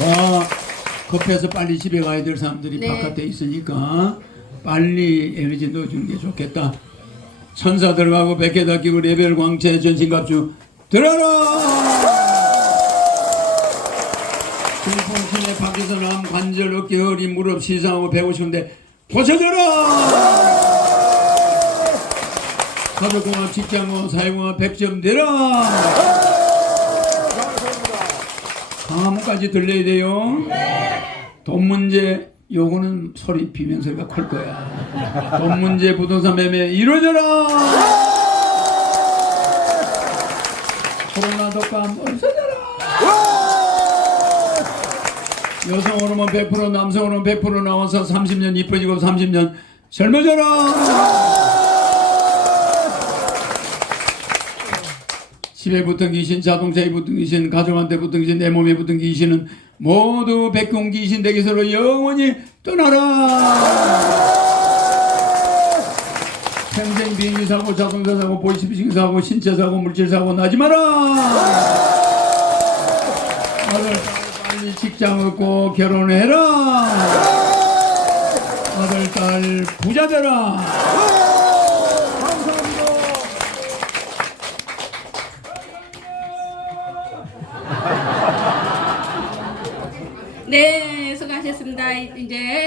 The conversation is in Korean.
와, 급해서 빨리 집에 가야 될 사람들이 네. 바깥에 있으니까 빨리 에너지 넣어주는 게 좋겠다. 천사 들어가고 백개 닦이고 레벨 광채 전신갑주 들어라! 중풍신의 밖에서 남 관절 어깨 허리 무릎 시상하고 싶은데 보셔줘라! 가족공학 직장공학 사회공학 100점 되라! 다음까지 들려야 돼요. 돈 문제 요거는 소리 비명 소리가 클 거야. 돈 문제 부동산 매매 이루어져라. 코로나 독감 없어져라. 여성 호르몬 100% 남성 호르몬 100% 나와서 30년 이뻐지고 30년 젊어져라. 집에 붙은 귀신, 자동차에 붙은 귀신, 가족한테 붙은 귀신, 내 몸에 붙은 귀신은 모두 백공 귀신 댁에서로 영원히 떠나라. 평생 비행기 사고, 자동차 사고, 보이스피싱 사고, 신체 사고, 물질 사고 나지 마라. 아들 딸 빨리 직장 얻고 결혼해라. 아들 딸 부자 되라. 네, 수고하셨습니다. 이제